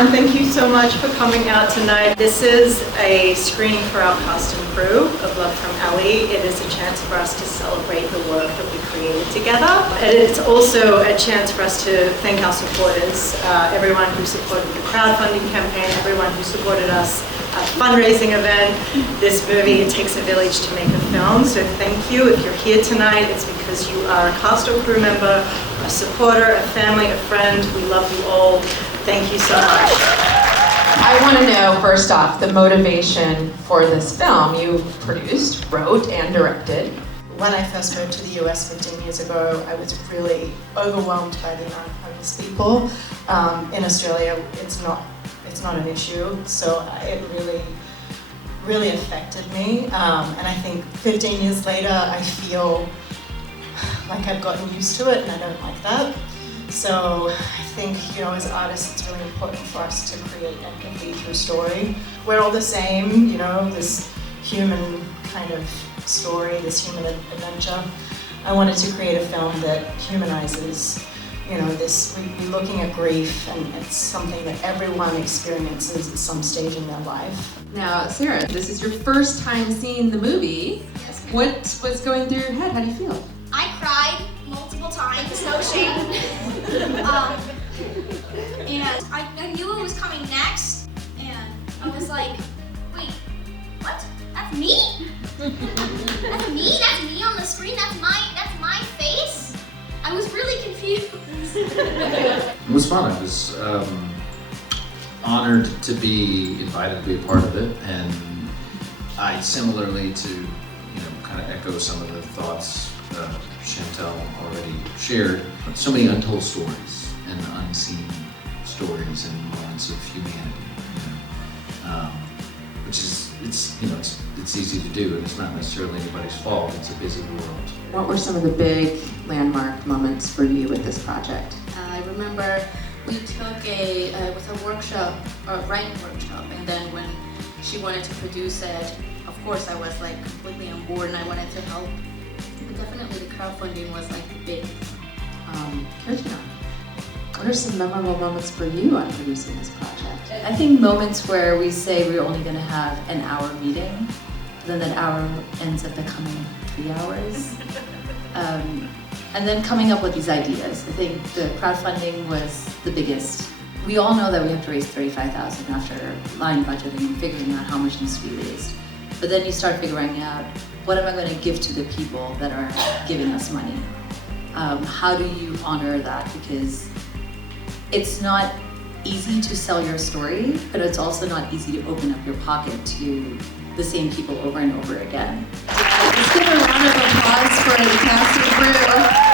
everyone. Thank you so much for coming out tonight. This is a screening for our cast and crew of Love from Ellie. It is a chance for us to celebrate the work that we created together. And it's also a chance for us to thank our supporters, everyone who supported the crowdfunding campaign, everyone who supported us at the fundraising event. This movie, it takes a village to make a film, so thank you. If you're here tonight, it's because you are a cast or crew member, a supporter, a family, a friend. We love you all. Thank you so much. I want to know, first off, the motivation for this film. You produced, wrote, and directed. When I first moved to the US 15 years ago, I was really overwhelmed by the amount of homeless people. In Australia, it's not an issue, so it really affected me. And I think 15 years later, I feel like I've gotten used to it, and I don't like that. So I think, as artists, it's really important for us to create empathy through story. We're all the same, this human kind of story, this human adventure. I wanted to create a film that humanizes, we're looking at grief, and it's something that everyone experiences at some stage in their life. Now, Sarah, this is your first time seeing the movie. Yes, ma'am. What was going through your head? How do you feel? I cried multiple times, no shame. And I knew it was coming next, and I was like, wait, what? That's me? That's me? That's me on the screen? That's my face? I was really confused. It was fun. I was honored to be invited to be a part of it, and I similarly to kind of echo some of the thoughts Chantel already shared. So many untold stories and unseen stories and moments of humanity, which is it's easy to do, and it's not necessarily anybody's fault. It's a busy world. What were some of the big landmark moments for you with this project? I remember we took it was a workshop, a writing workshop, and then when she wanted to produce it, of course I was like completely on board and I wanted to help. But definitely the crowdfunding was like big. Kirchner, what are some memorable moments for you on producing this project? I think moments where we say we're only going to have an hour meeting, then that hour ends up becoming 3 hours. And then coming up with these ideas. I think the crowdfunding was the biggest. We all know that we have to raise $35,000 after line budgeting and figuring out how much needs to be raised. But then you start figuring out, what am I going to give to the people that are giving us money? How do you honor that? Because it's not easy to sell your story, but it's also not easy to open up your pocket to the same people over and over again. Let's give a round of applause for the cast and crew.